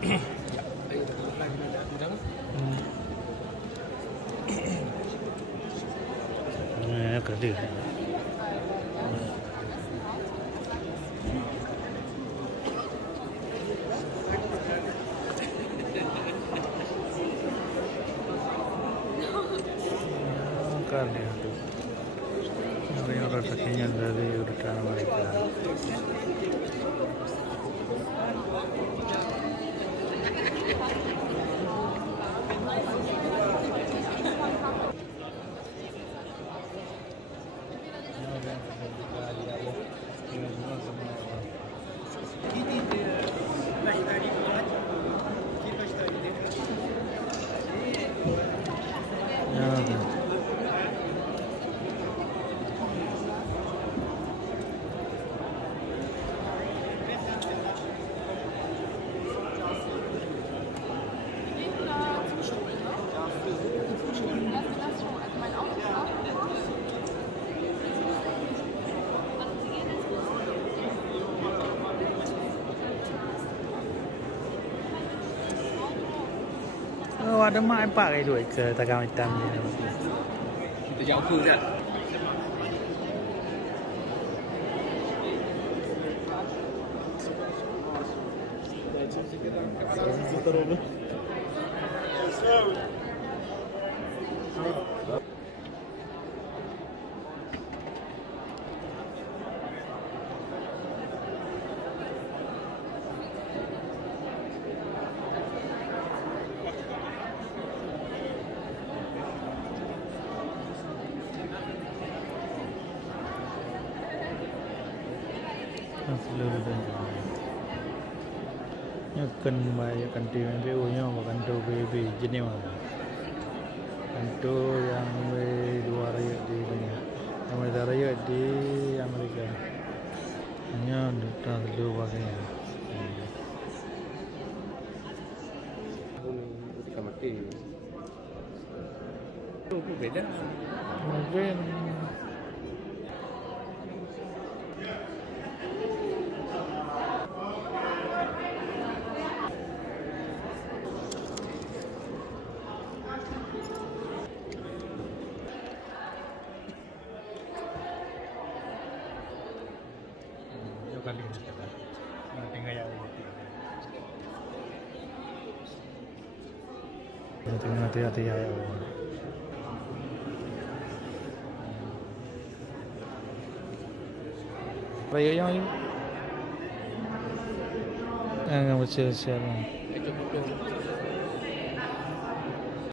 Kerja. Kerja tu. Orang sakinya dari urutan mereka. Oh, ada mak empat kali duit ke tagam hitam ni. Kita jauh pun kan? Seluruh dunia. Nyakan bayar kanti MBO nya kanto BB jenis mana? Kanto yang dua raya di dunia, yang ada raya di Amerika. Hanya duta dulu pakainya. Ketika mati. Itu beda. Mungkin. Kali ini kita tinggal yang tinggal hati-hati ya. Raya yang ni, enggak macam siapa. Itu betul.